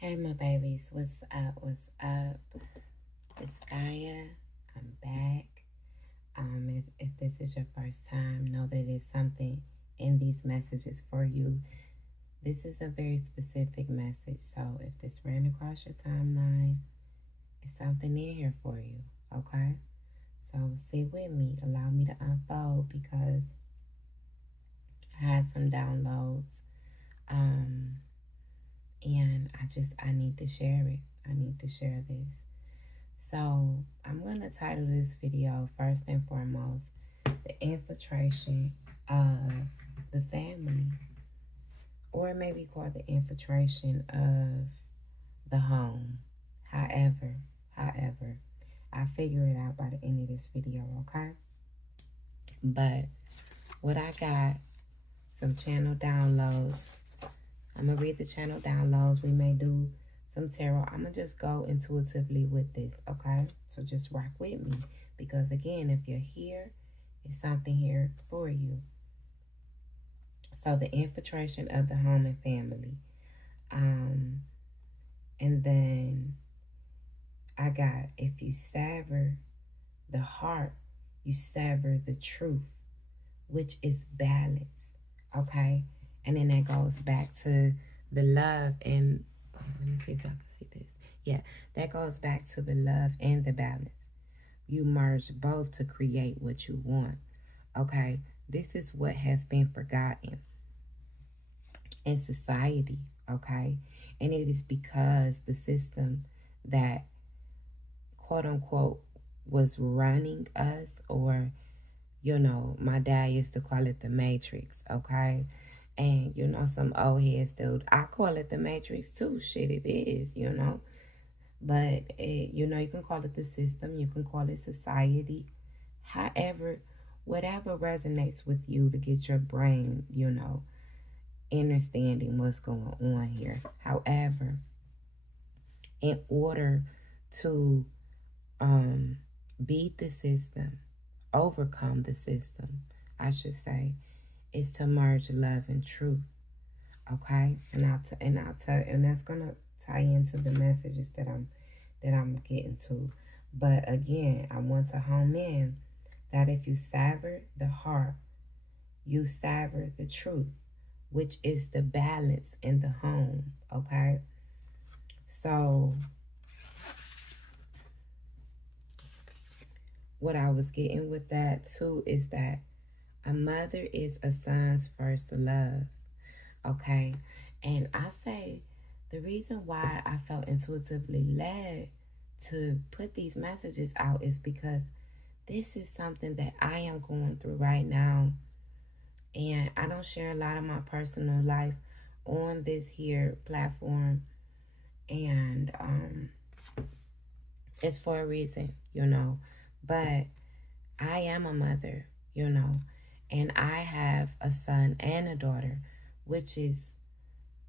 Hey my babies, what's up? What's up? It's Gaia. I'm back. If this is your first time, know that it's something in these messages for you. This is a very specific message, so if this ran across your timeline, it's something in here for you, okay? So sit with me, allow me to unfold because I had some downloads. And I need to share it. I need to share this. So I'm going to title this video first and foremost, the infiltration of the family, or maybe called the infiltration of the home. However, I'll figure it out by the end of this video, okay? But what I got, some channel downloads. I'm going to read the channel downloads. We may do some tarot. I'm going to just go intuitively with this, okay? So just rock with me. Because, again, if you're here, it's something here for you. So, the infiltration of the home and family. And then I got, if you sever the heart, you sever the truth, which is balance, okay? And then that goes back to the love and, let me see if y'all can see this. Yeah, that goes back to the love and the balance. You merge both to create what you want, okay? This is what has been forgotten in society, okay? And it is because the system that, quote unquote, was running us, or, you know, my dad used to call it the Matrix, okay? And, you know, some old heads, dude, I call it the Matrix too. Shit, it is, you know. But, you know, you can call it the system. You can call it society. However, whatever resonates with you to get your brain, you know, understanding what's going on here. However, in order to beat the system, overcome the system, I should say, is to merge love and truth, okay? And that's gonna tie into the messages that I'm getting to. But again, I want to home in that if you sever the heart, you sever the truth, which is the balance in the home, okay? So what I was getting with that too is that a mother is a son's first love, okay? And I say the reason why I felt intuitively led to put these messages out is because this is something that I am going through right now. And I don't share a lot of my personal life on this here platform. And it's for a reason, you know. But I am a mother, you know. And I have a son and a daughter, which is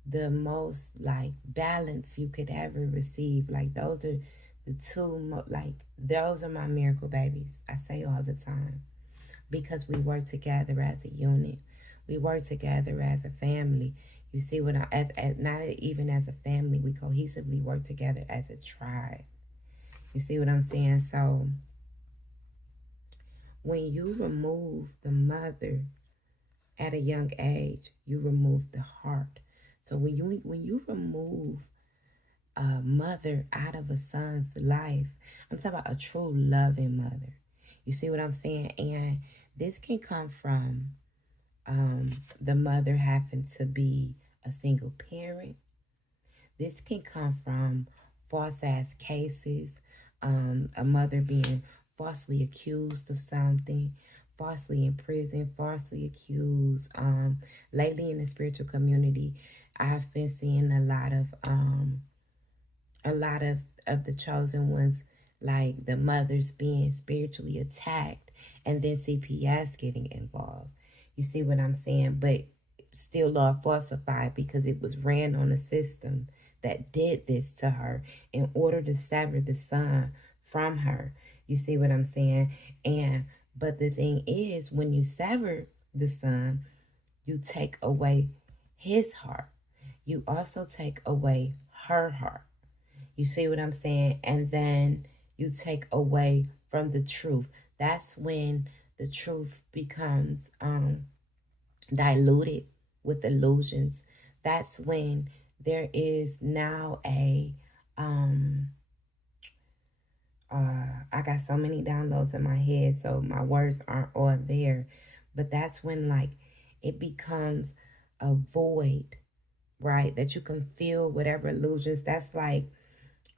the most, like, balance you could ever receive. Like, those are the two, those are my miracle babies. I say all the time. Because we work together as a unit. We work together as a family. You see what not even as a family, we cohesively work together as a tribe. You see what I'm saying? So when you remove the mother at a young age, you remove the heart. So when you remove a mother out of a son's life, I'm talking about a true loving mother. You see what I'm saying? And this can come from the mother having to be a single parent. This can come from false ass cases, a mother being falsely accused of something, falsely imprisoned, falsely accused. Lately in the spiritual community, I've been seeing a lot of the chosen ones, like the mothers being spiritually attacked, and then CPS getting involved. You see what I'm saying? But still all falsified because it was ran on a system that did this to her in order to sever the son from her. You see what I'm saying? But the thing is, when you sever the son, you take away his heart. You also take away her heart. You see what I'm saying? And then you take away from the truth. That's when the truth becomes diluted with illusions. That's when there is now a I got so many downloads in my head, so my words aren't all there. But that's when, like, it becomes a void, right? That you can feel whatever illusions. That's like,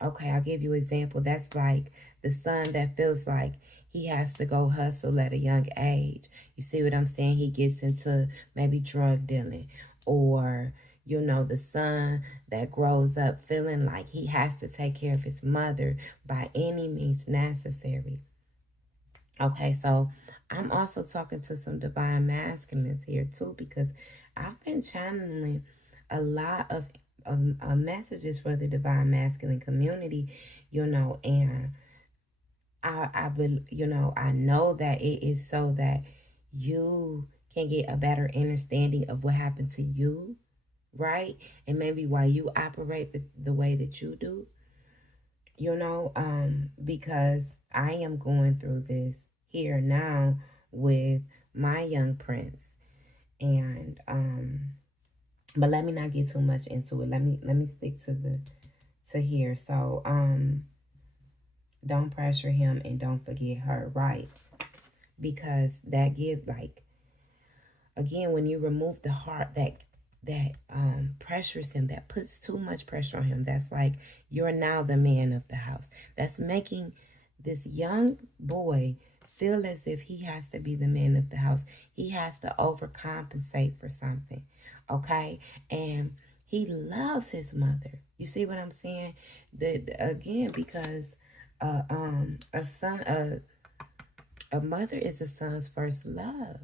okay, I'll give you an example. That's like the son that feels like he has to go hustle at a young age. You see what I'm saying? He gets into maybe drug dealing, or, you know, the son that grows up feeling like he has to take care of his mother by any means necessary. Okay, so I'm also talking to some divine masculines here too, because I've been channeling a lot of messages for the divine masculine community, you know, and I know that it is so that you can get a better understanding of what happened to you, right? And maybe why you operate the way that you do, you know, because I am going through this here now with my young prince. And but let me not get too much into it. Let me stick to here. So don't pressure him and don't forget her, right? Because that gives, like, again, when you remove the heart that pressures him, that puts too much pressure on him, that's like you're now the man of the house. That's making this young boy feel as if he has to be the man of the house. He has to overcompensate for something, okay? And he loves his mother. You see what I'm saying? Again, because a mother is a son's first love.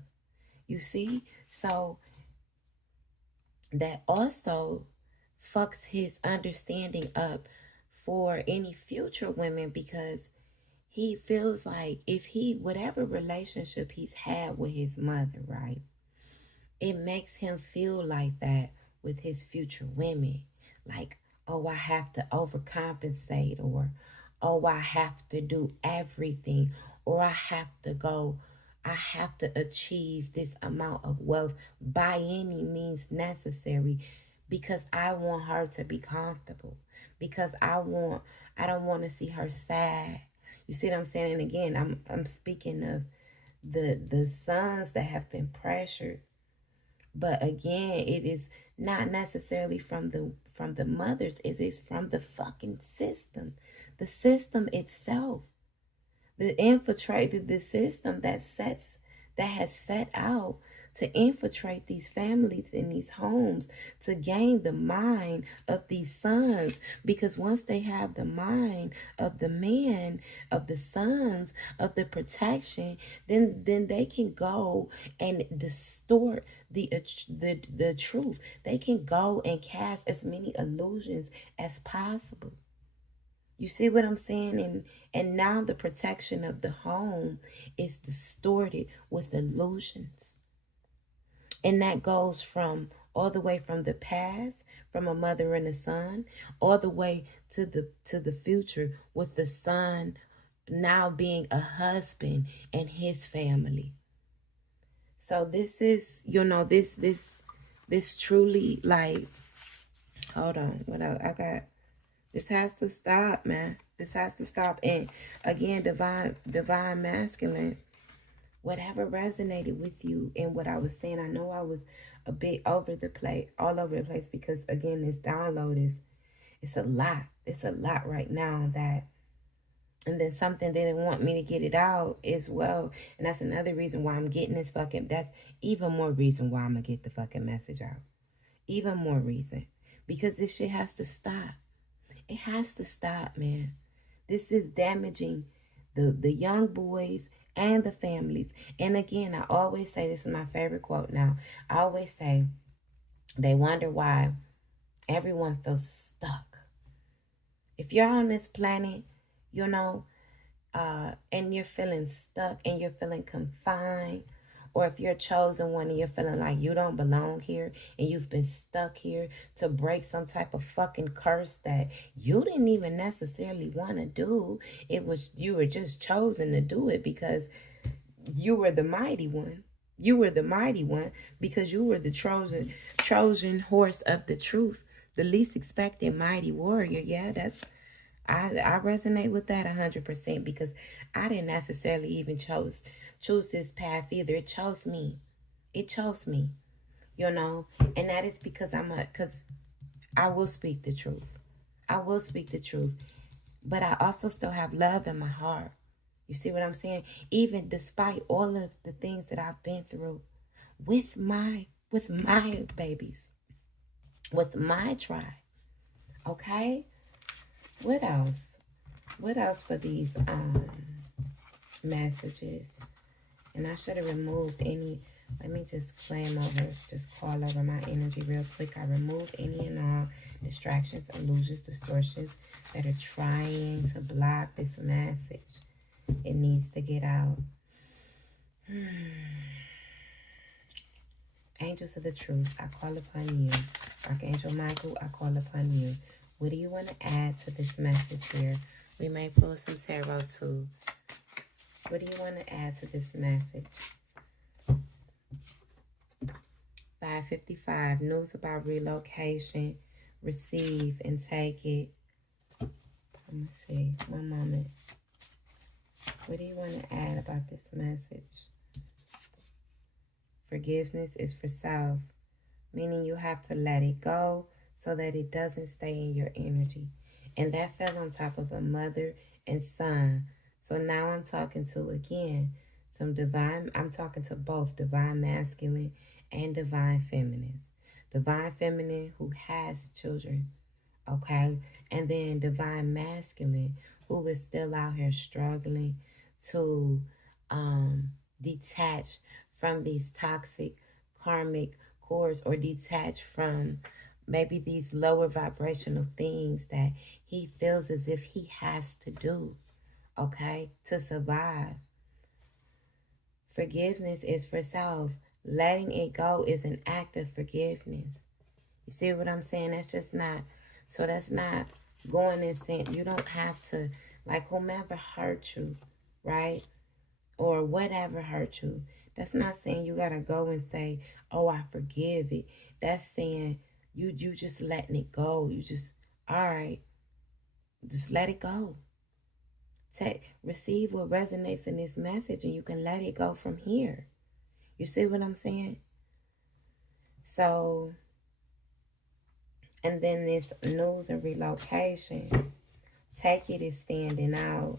You see? So that also fucks his understanding up for any future women, because he feels like if he, whatever relationship he's had with his mother, right, it makes him feel like that with his future women. Like, oh, I have to overcompensate, or oh, I have to do everything, or I have to achieve this amount of wealth by any means necessary, because I want her to be comfortable, because I don't want to see her sad. You see what I'm saying? And again, I'm speaking of the sons that have been pressured. But again, it is not necessarily from the mothers. It is from the fucking system. The system itself. The system that has set out to infiltrate these families in these homes, to gain the mind of these sons. Because once they have the mind of the man, of the sons, of the protection, then they can go and distort the truth. They can go and cast as many illusions as possible. You see what I'm saying? And now the protection of the home is distorted with illusions. And that goes from all the way from the past, from a mother and a son, all the way to the future, with the son now being a husband and his family. So this is, you know, this truly, like, hold on, what else I got? This has to stop, man. This has to stop. And again, divine masculine, whatever resonated with you in what I was saying. I know I was a bit all over the place, because again, this download it's a lot. It's a lot right now and then something didn't want me to get it out as well. And that's another reason why I'm getting this that's even more reason why I'm gonna get the fucking message out. Even more reason. Because this shit has to stop. It has to stop, man. This is damaging the young boys and the families. And again, I always say, this is my favorite quote now. I always say, they wonder why everyone feels stuck. If you're on this planet, you know, and you're feeling stuck and you're feeling confined, or if you're chosen one and you're feeling like you don't belong here and you've been stuck here to break some type of fucking curse that you didn't even necessarily want to do. You were just chosen to do it because you were the mighty one. You were the mighty one because you were the Trojan horse of the truth, the least expected mighty warrior. Yeah, I resonate with that 100% because I didn't necessarily even choose this path either. It chose me. It chose me, and that is because because I will speak the truth. I will speak the truth, but I also still have love in my heart. You see what I'm saying? Even despite all of the things that I've been through with my babies, with my tribe. Okay? What else? What else for these messages? And I should have removed any. Let me just call over my energy real quick. I removed any and all distractions, illusions, distortions that are trying to block this message. It needs to get out. Angels of the truth, I call upon you. Archangel Michael, I call upon you. What do you want to add to this message here? We may pull some tarot too. What do you want to add to this message? 555, news about relocation. Receive and take it. Let me see. One moment. What do you want to add about this message? Forgiveness is for self, meaning you have to let it go so that it doesn't stay in your energy. And that fell on top of a mother and son. So now I'm talking to, again, I'm talking to both divine masculine and divine feminine. Divine feminine who has children, okay? And then divine masculine who is still out here struggling to detach from these toxic karmic cords, or detach from maybe these lower vibrational things that he feels as if he has to do, okay, to survive. Forgiveness is for self. Letting it go is an act of forgiveness. You see what I'm saying? That's not going and saying, you don't have to, like, whomever hurt you, right? Or whatever hurt you. That's not saying you got to go and say, oh, I forgive it. That's saying you just letting it go. You just, all right, just let it go. Receive what resonates in this message and you can let it go from here. You see what I'm saying? So, and then this news and relocation. Take it is standing out.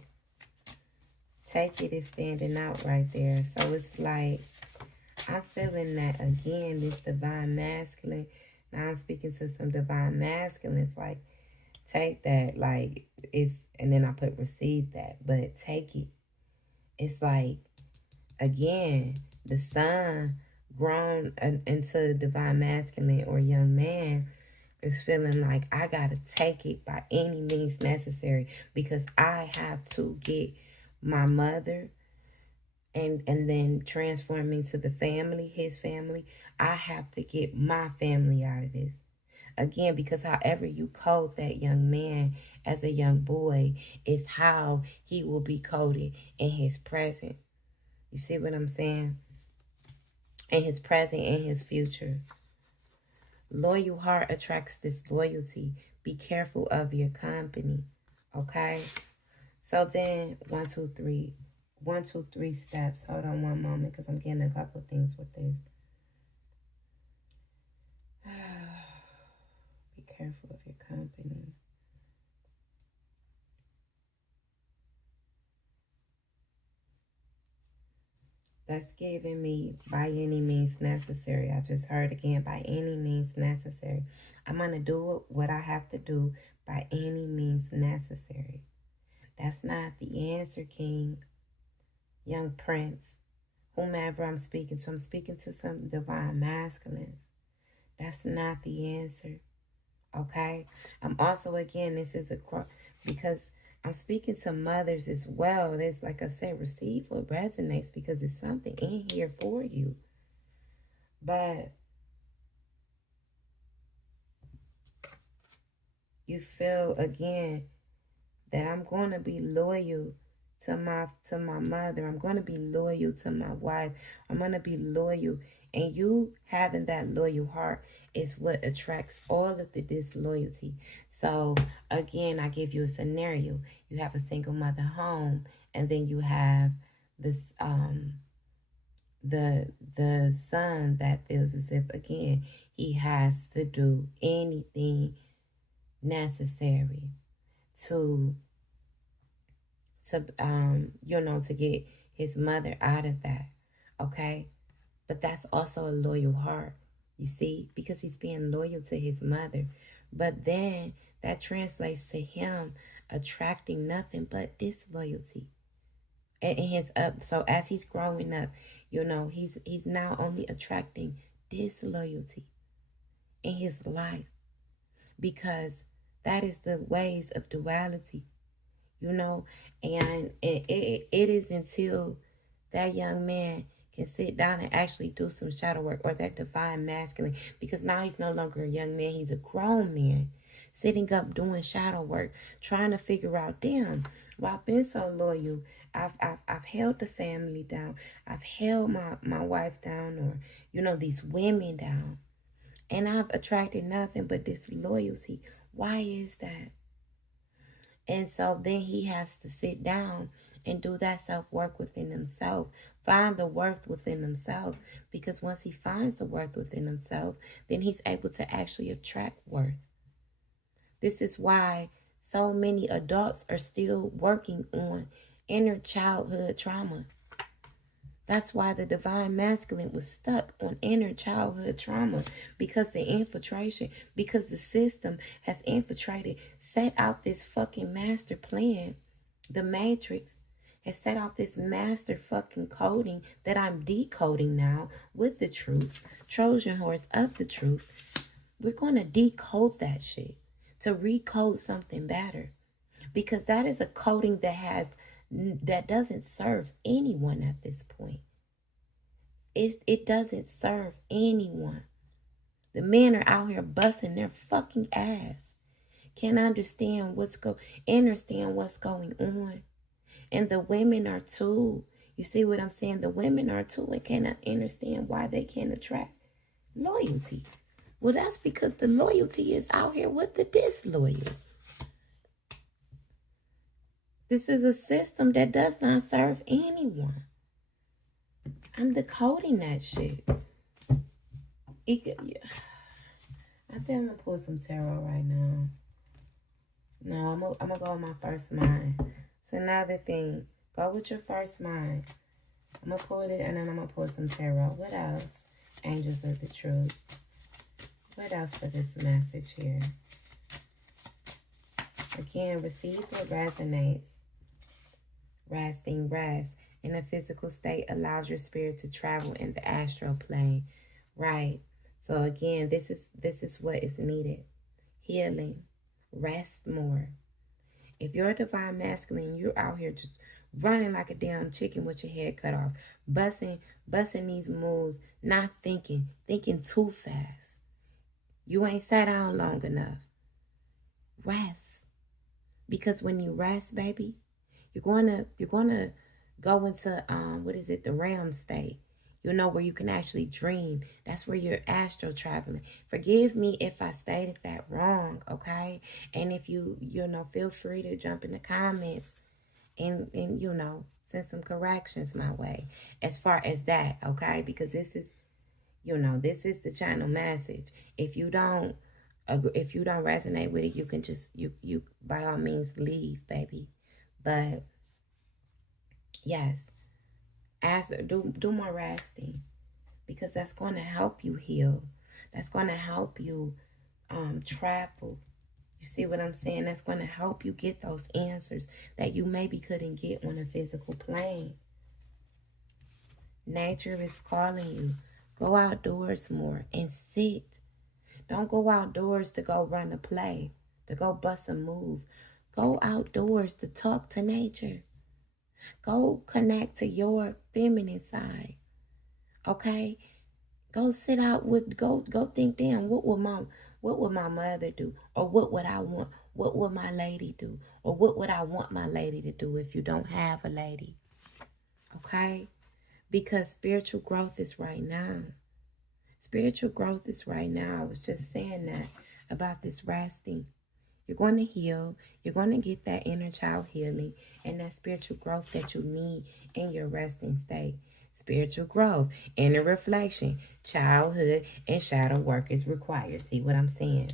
Take it is standing out right there. So it's like, I'm feeling that again, this divine masculine. Now I'm speaking to some divine masculines, like, take that, like, and then I put receive that, but take it. It's like, again, the son grown into divine masculine or young man is feeling like, I got to take it by any means necessary because I have to get my mother and then transform into the family, his family. I have to get my family out of this. Again, because however you code that young man as a young boy is how he will be coded in his present. You see what I'm saying? In his present and his future. Loyal heart attracts disloyalty. Be careful of your company. Okay? So then, 1, 2, 3. 1, 2, 3 steps. Hold on one moment because I'm getting a couple things with this. Be careful of your company. That's giving me by any means necessary. I just heard again, by any means necessary. I'm going to do what I have to do by any means necessary. That's not the answer, King. Young Prince. Whomever I'm speaking to some divine masculines. That's not the answer. Okay? I'm also, again, this is because I'm speaking to mothers as well. It's like I said, receive what resonates because it's something in here for you. But you feel again that I'm going to be loyal to my mother. I'm going to be loyal to my wife. I'm going to be loyal. And you having that loyal heart is what attracts all of the disloyalty. So again, I give you a scenario. You have a single mother home, and then you have this the son that feels as if again he has to do anything necessary to to get his mother out of that. Okay, but that's also a loyal heart, you see, because he's being loyal to his mother. But then that translates to him attracting nothing but disloyalty in his up. So as he's growing up, he's now only attracting disloyalty in his life, because that is the ways of duality, and it is until that young man can sit down and actually do some shadow work, or that divine masculine, because now he's no longer a young man, he's a grown man, sitting up doing shadow work, trying to figure out, damn, well, I've been so loyal, I've held the family down, I've held my wife down, or these women down, and I've attracted nothing but disloyalty. Why is that? And so then he has to sit down and do that self-work within himself. Find the worth within himself. Because once he finds the worth within himself, then he's able to actually attract worth. This is why so many adults are still working on inner childhood trauma. That's why the divine masculine was stuck on inner childhood trauma, because the infiltration, because the system has infiltrated, set out this fucking master plan. The matrix has set out this master fucking coding that I'm decoding now with the truth. Trojan horse of the truth. We're going to decode that shit to recode something better, because that is a coding that doesn't serve anyone at this point. It doesn't serve anyone. The men are out here busting their fucking ass. Can't understand what's going on. And the women are too. You see what I'm saying? The women are too, and cannot understand why they can't attract loyalty. Well, that's because the loyalty is out here with the disloyal. This is a system that does not serve anyone. I'm decoding that shit. I think I'm going to pull some tarot right now. No, I'm going to go with my first mind. So another thing, go with your first mind. I'm going to pull it, and then I'm going to pull some tarot. What else? Angels of the truth. What else for this message here? Again, receive what resonates. Resting, rest in a physical state allows your spirit to travel in the astral plane. Right. So again, this is what is needed. Healing. Rest more. If you're a divine masculine, you're out here just running like a damn chicken with your head cut off, busting these moves, not thinking too fast. You ain't sat down long enough. Rest. Because when you rest, baby, you're gonna go into the realm state. Where you can actually dream. That's where you're astral traveling. Forgive me if I stated that wrong, okay? And if you feel free to jump in the comments and send some corrections my way as far as that, okay? Because this is the channel message. If you don't resonate with it, you can just you by all means leave, baby. But yes, do more resting, because that's going to help you heal. That's going to help you travel. You see what I'm saying? That's going to help you get those answers that you maybe couldn't get on a physical plane. Nature is calling you. Go outdoors more and sit. Don't go outdoors to go run a play, to go bust a move. Go outdoors to talk to nature. Go connect to your feminine side. Okay? Go sit out with, go think, damn, what would my mother do? Or what would I want? What would my lady do? Or what would I want my lady to do if you don't have a lady? Okay? Because spiritual growth is right now. Spiritual growth is right now. I was just saying that about this resting. You're going to heal. You're going to get that inner child healing and that spiritual growth that you need in your resting state. Spiritual growth, inner reflection, childhood, and shadow work is required. See what I'm saying?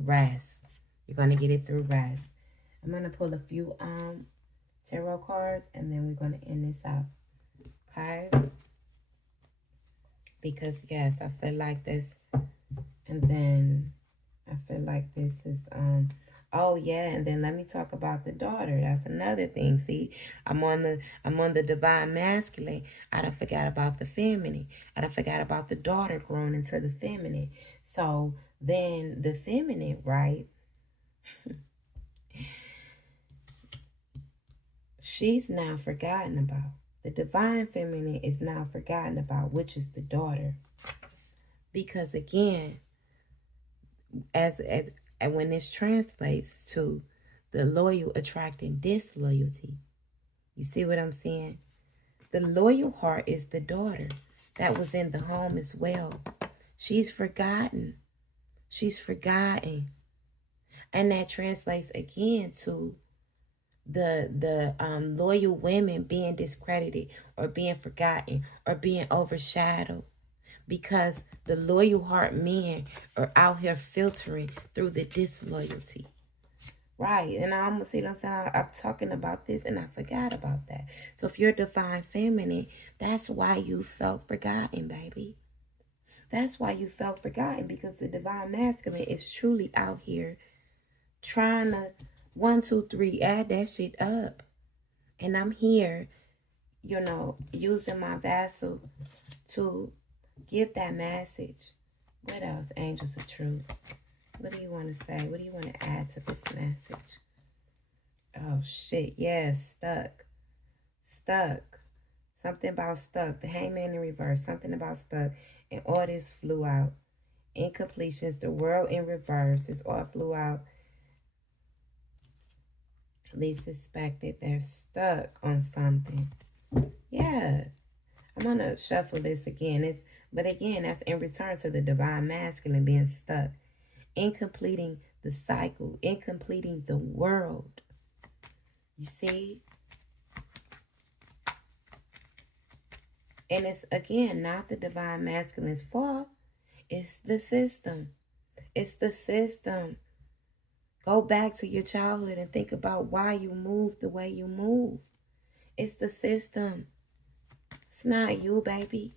Rest. You're going to get it through rest. I'm going to pull a few tarot cards, and then we're going to end this out. Okay? Because, yes, I feel like this, and then I feel like this is, oh yeah, and then let me talk about the daughter. That's another thing. See, I'm on the divine masculine. I done forgot about the feminine. I done forgot about the daughter growing into the feminine. So then the feminine, right? She's now forgotten about. The divine feminine is now forgotten about, which is the daughter. Because again, and when this translates to the loyal attracting disloyalty, you see what I'm saying? The loyal heart is the daughter that was in the home as well. She's forgotten. She's forgotten. And that translates again to the loyal women being discredited or being forgotten or being overshadowed. Because the loyal heart men are out here filtering through the disloyalty. Right. And I'm see what I'm saying? I'm talking about this and I forgot about that. So if you're divine feminine, that's why you felt forgotten, baby. That's why you felt forgotten, because the divine masculine is truly out here trying to 1, 2, 3 add that shit up. And I'm here, you know, using my vessel to give that message. What else, angels of truth? What do you want to say? What do you want to add to this message? Oh, shit. Yes, stuck. Stuck. Something about stuck. The hangman in reverse. Something about stuck. And all this flew out. Incompletions. The world in reverse. This all flew out. Least suspected. They're stuck on something. Yeah. I'm going to shuffle this again. But again, that's in return to the divine masculine being stuck. Incompleting the cycle. Incompleting the world. You see? And it's, again, not the divine masculine's fault. It's the system. It's the system. Go back to your childhood and think about why you moved the way you move. It's the system. It's not you, baby.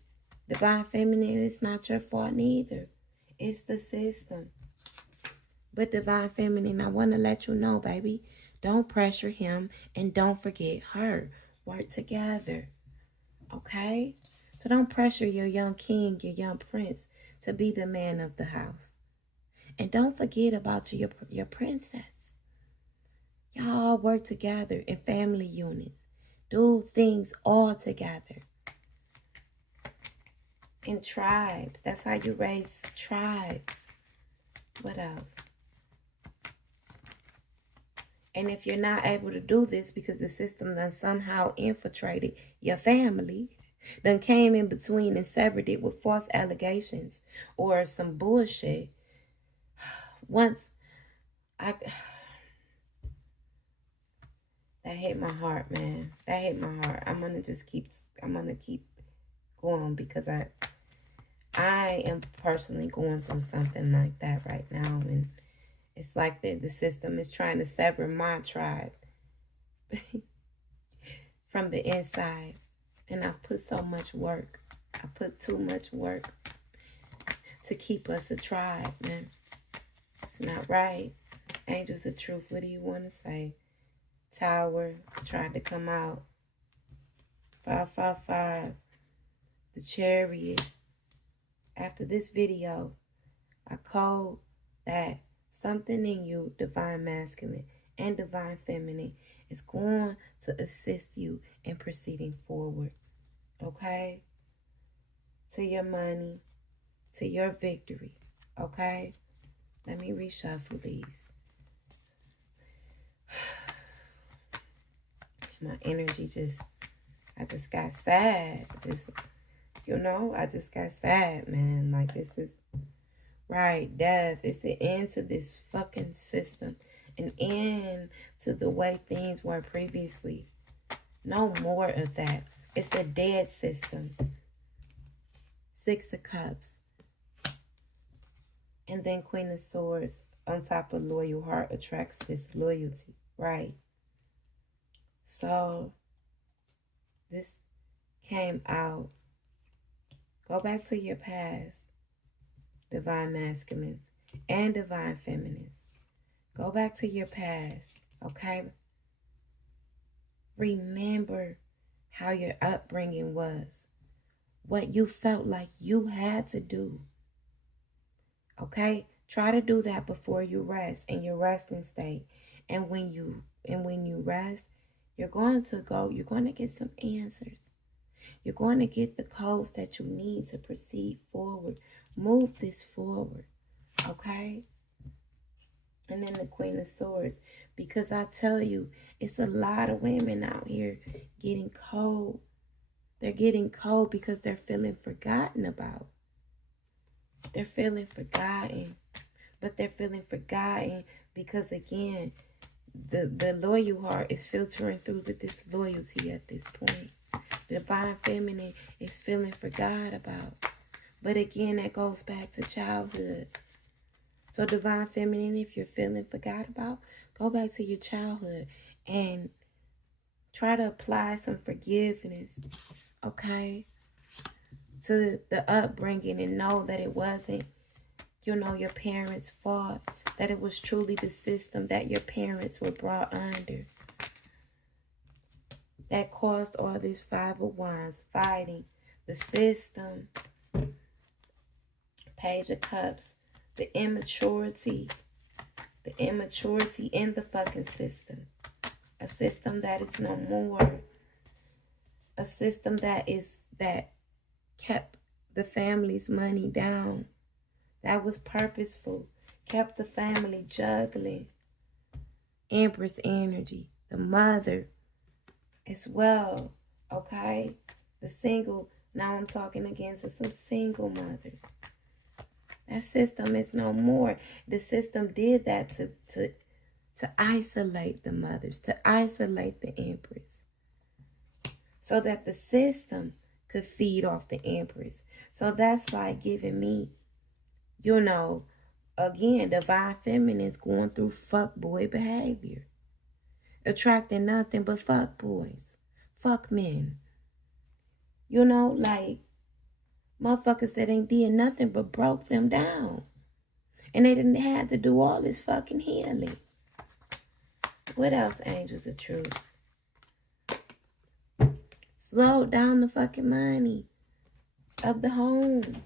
Divine feminine, it's not your fault neither. It's the system. But divine feminine, I want to let you know, baby, don't pressure him and don't forget her. Work together. Okay? So don't pressure your young king, your young prince to be the man of the house. And don't forget about your princess. Y'all work together in family units. Do things all together. In tribes. That's how you raise tribes. What else? And if you're not able to do this because the system done somehow infiltrated your family, done came in between and severed it with false allegations or some bullshit. That hit my heart, man. That hit my heart. I'm gonna keep going because I am personally going through something like that right now, and it's like the system is trying to sever my tribe from the inside. And I put so much work. I put too much work to keep us a tribe, man. It's not right. Angels of truth, what do you want to say? Tower tried to come out. 555. The Chariot. After this video, I call that something in you, divine masculine, and divine feminine is going to assist you in proceeding forward. Okay? To your money, to your victory. Okay? Let me reshuffle these. My energy I just got sad. I just got sad, man. Like, this is, right, death. It's an end to this fucking system. An end to the way things were previously. No more of that. It's a dead system. 6 of Cups. And then Queen of Swords on top of loyal heart attracts this loyalty, right? So, this came out. Go back to your past, divine masculines and divine feminines. Go back to your past, okay? Remember how your upbringing was, what you felt like you had to do, okay? Try to do that before you rest in your resting state. And when you rest, you're going to get some answers. You're going to get the codes that you need to proceed forward. Move this forward, okay? And then the Queen of Swords. Because I tell you, it's a lot of women out here getting cold. They're getting cold because they're feeling forgotten about. They're feeling forgotten. But they're feeling forgotten because, again, the loyal heart is filtering through the disloyalty at this point. The divine feminine is feeling forgot about. But again, that goes back to childhood. So divine feminine, if you're feeling forgot about, go back to your childhood and try to apply some forgiveness, okay, to the upbringing, and know that it wasn't, your parents' fault, that it was truly the system that your parents were brought under that caused all these 5 of Wands fighting the system. Page of Cups, the immaturity in the fucking system. A system that is no more. A system that kept the family's money down. That was purposeful. Kept the family juggling. Empress energy. The mother as well. Okay? The single. Now I'm talking again to some single mothers. That system is no more. The system did that to isolate the mothers, to isolate the empress, so that the system could feed off the empress. So that's like giving me, again, divine feminines going through fuckboy behavior, attracting nothing but fuck boys, fuck men. Like motherfuckers that ain't did nothing but broke them down. And they didn't have to do all this fucking healing. What else, angels of truth? Slow down the fucking money of the home.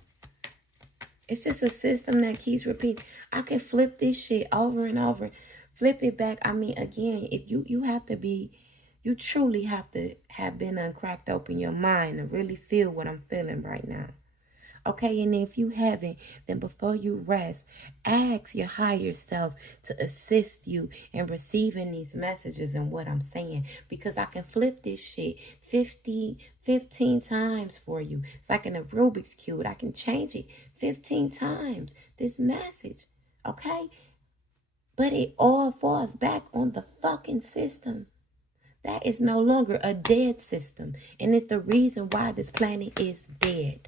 It's just a system that keeps repeating. I can flip this shit over and over. Flip it back. I mean, again, if you truly have to have been uncracked open your mind to really feel what I'm feeling right now. Okay, and if you haven't, then before you rest, ask your higher self to assist you in receiving these messages and what I'm saying. Because I can flip this shit 15 times for you. It's like in a Rubik's Cube. I can change it 15 times, this message. Okay? But it all falls back on the fucking system. That is no longer a dead system. And it's the reason why this planet is dead.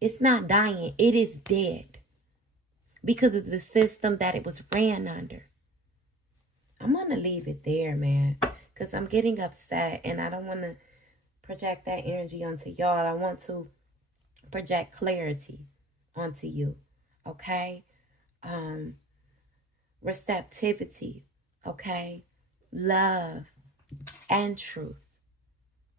It's not dying. It is dead. Because of the system that it was ran under. I'm going to leave it there, man. Because I'm getting upset. And I don't want to project that energy onto y'all. I want to project clarity onto you. Okay? Receptivity. Okay? Love and truth.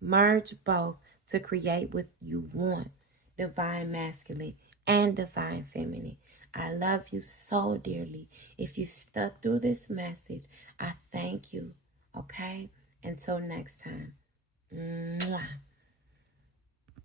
Merge both to create what you want. Divine masculine and divine feminine. I love you so dearly. If you stuck through this message, I thank you. Okay? Until next time. Mwah.